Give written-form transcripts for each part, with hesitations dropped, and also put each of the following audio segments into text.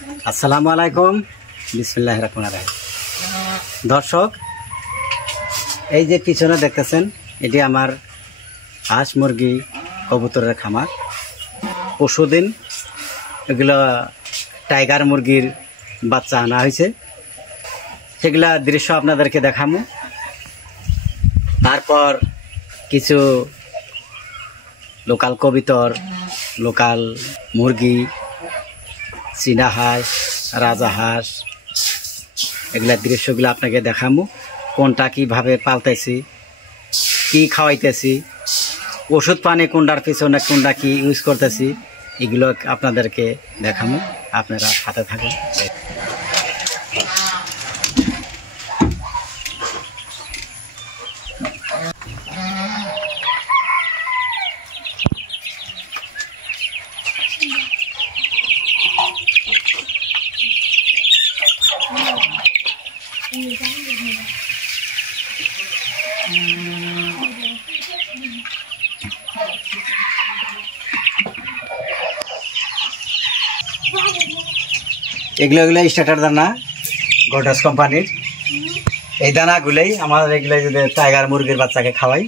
আসসালামু আলাইকুম, বিসমিল্লাহির রহমানির রহিম। দর্শক, এই যে পিছনে দেখতেছেন, এটি আমার হাঁস মুরগি কবুতরের খামার। পরশুদিন এগুলো টাইগার মুরগির বাচ্চা আনা হয়েছে, সেগুলা দৃশ্য আপনাদেরকে দেখাবো। তারপর কিছু লোকাল কবুতর, লোকাল মুরগি, চীনা হাঁস, রাজাহাঁস, এগুলা দৃশ্যগুলো আপনাকে দেখাবো। কোনটা কীভাবে পালতেছি, কি খাওয়াইতেছি, ওষুধ পানি কোনটার পিছনে কোনটা কি ইউজ করতেছি, এগুলো আপনাদেরকে দেখাবো। আপনারা সাথে থাকুন। এগুলো স্টার্টার দানা, গোটাস কোম্পানির। এই দানাগুলোই আমাদের এগুলো যদি টাইগার মুরগির বাচ্চাকে খাওয়াই।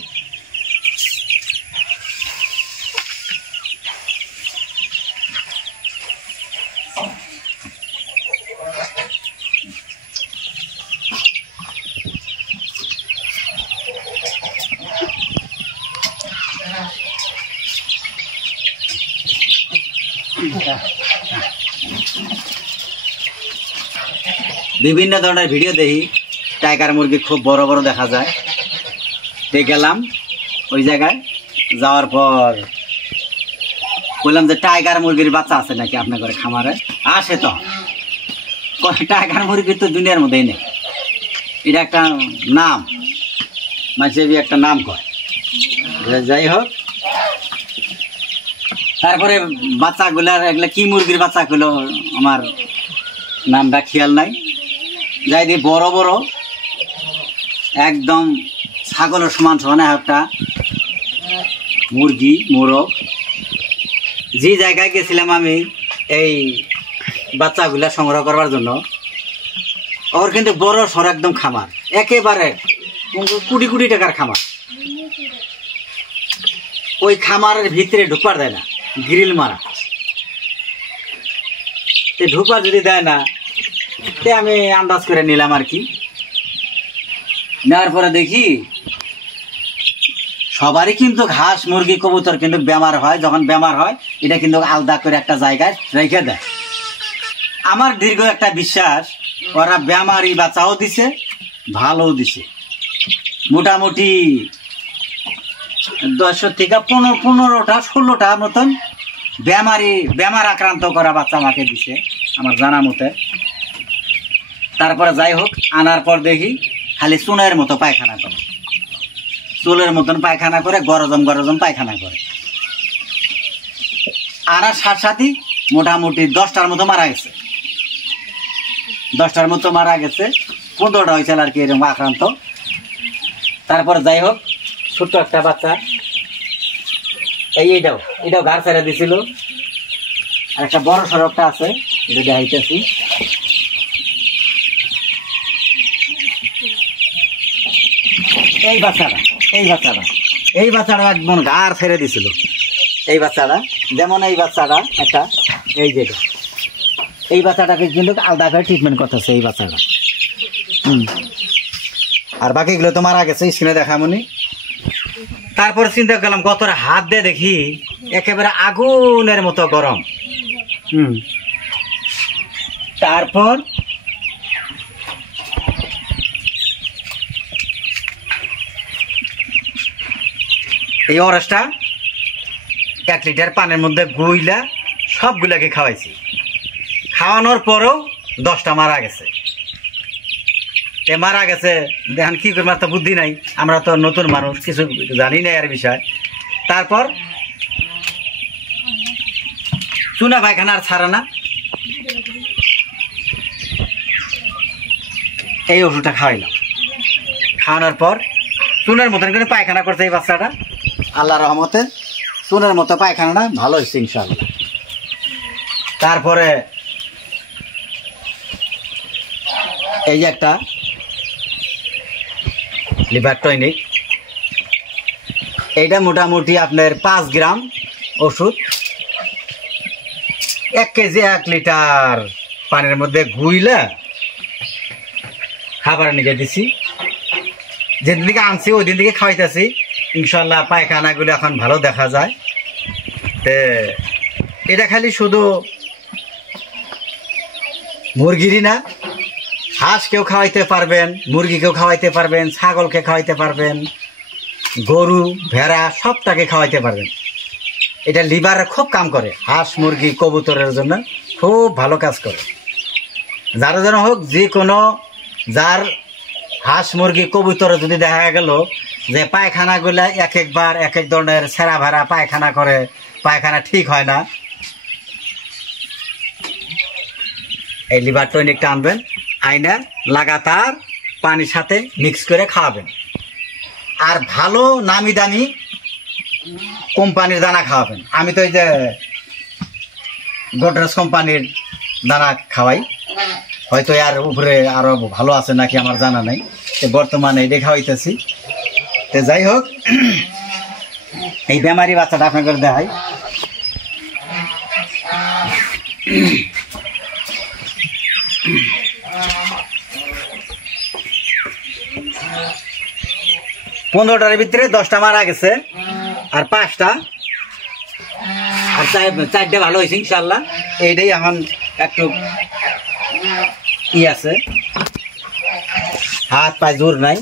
বিভিন্ন ধরনের ভিডিও দেখি, টাইগার মুরগি খুব বড় বড় দেখা যায়। গেলাম ওই জায়গায়, যাওয়ার পর বললাম যে টাইগার মুরগির বাচ্চা আছে নাকি আপনার ঘরে খামারে? আসে তো, টাইগার মুরগির তো দুনিয়ার মধ্যেই নেই, এটা একটা নাম, মানুষের একটা নাম কয়। যাই হোক, তারপরে বাচ্চাগুলার এগুলো কি মুরগির বাচ্চাগুলো আমার নামটা খেয়াল নাই। যাই দিয়ে বড় বড় একদম ছাগলের সমান সমান একটা মুরগি, মোরগ। যে জায়গায় গেছিলাম আমি এই বাচ্চাগুলা সংগ্রহ করবার জন্য, ওর কিন্তু বড় সর একদম খামার, একেবারে কোটি কোটি টাকার খামার। ওই খামারের ভিতরে ঢুকবার দেয় না, গ্রিল মারা। ঢুকবার যদি দেয় না, তে আমি আন্দাজ করে নিলাম আর কি। নেওয়ার পরে দেখি সবারই কিন্তু ঘাস মুরগি কবুতর কিন্তু বেমার হয়। যখন বেমার হয়, এটা কিন্তু আলাদা করে একটা জায়গায় রেখে দেয়। আমার দীর্ঘ একটা বিশ্বাস, ওরা বেমারি বাচ্চাও দিছে, ভালোও দিছে। মোটামুটি 10 থেকে 15টা 16টা মতন বেমার আক্রান্ত করা বাচ্চা আমাকে দিছে আমার জানা মতে। তারপরে যাই হোক, আনার পর দেখি খালি চুনের মতো পায়খানা করে, চুলের মতন পায়খানা করে, গরজম পায়খানা করে। আনার সাথে মোটামুটি 10টার মতো মারা গেছে, 10টার মতো মারা গেছে। 15টা হয়েছিল আর কি এরকম আক্রান্ত। তারপরে যাই হোক, ছোট্ট একটা বাচ্চা, এটাও ঘাড় ছেড়ে দিছিল। আর একটা বড় সড়কটা আছে, এটা দেখাইতেছি। এই বাচ্চাটা একদম ঘাড় ছেড়ে দিছিল। এই বাচ্চাটা যেমন, এই বাচ্চাটা একটা, এই বাচ্চাটাকে কিন্তু আলাদা করে ট্রিটমেন্ট করতেছে এই বাচ্চাটা। আর বাকিগুলো তো মারা গেছে, স্ক্রিনে দেখামনি। তারপর চিন্তা করলাম, কতটা হাত দিয়ে দেখি একেবারে আগুনের মতো গরম। তারপর এই অরসটা 1 লিটার পানির মধ্যে গুইলা সবগুলাকে খাওয়াইছি। খাওয়ানোর পরেও 10টা মারা গেছে। মারা গেছে, দেখেন কি করবো, তো বুদ্ধি নাই, আমরা তো নতুন মানুষ, কিছু জানি না এর বিষয়। তারপর চুনা পায়খানা আর ছাড়ে না, এই ওষুধটা খাওয়াইলাম। খাওয়ানোর পর চুনের মতন করে পায়খানা করছে এই বাচ্চাটা। আল্লাহ রহমতে চুনের মতো পায়খানাটা ভালো হয়েছে ইনশাআল্লাহ। তারপরে এই যে একটা লিভার টনিক, এইটা মোটামুটি আপনার 5 গ্রাম ওষুধ 1 কেজি 1 লিটার পানির মধ্যে গুইলা খাবার নিয়ে দিছি। যেদিন থেকে আনছি ওই দিন থেকে খাওয়াইতেছি, ইনশাল্লাহ পায়খানাগুলো এখন ভালো দেখা যায়। এটা খালি শুধু মুরগিরই না, হাঁসকেও খাওয়াইতে পারবেন, মুরগিকেও খাওয়াইতে পারবেন, ছাগলকে খাওয়াইতে পারবেন, গরু ভেড়া সবটাকে খাওয়াইতে পারবেন। এটা লিভারে খুব কাম করে, হাঁস মুরগি কবুতরের জন্য খুব ভালো কাজ করে। যার জন্য হোক, যে কোনো যার হাঁস মুরগি কবুতরে যদি দেখা গেল যে পায়খানাগুলা একবার এক এক ধরনের ছেঁড়া ভেড়া পায়খানা করে, পায়খানা ঠিক হয় না, এই লিভার টনিকটা আনবেন, আইনা লাগাতার পানির সাথে মিক্স করে খাওয়াবেন। আর ভালো নামি দামি কোম্পানির দানা খাওয়াবেন। আমি তো এই যে গোদরেজ কোম্পানির দানা খাওয়াই, হয়তো আর উপরে আরো ভালো আছে নাকি আমার জানা নাই, বর্তমানে এটা খাওয়াইতেছি। তো যাই হোক, এই বেমারি বাচ্চাটা আপনাকে দেখাই। পনেরোটার ভিতরে 10টা মারা গেছে, আর 5টা, আর 4টে ভালো হয়েছে ইনশাল্লাহ। এইটাই এখন একটু আছে, হাত পায়ে জোর নাই।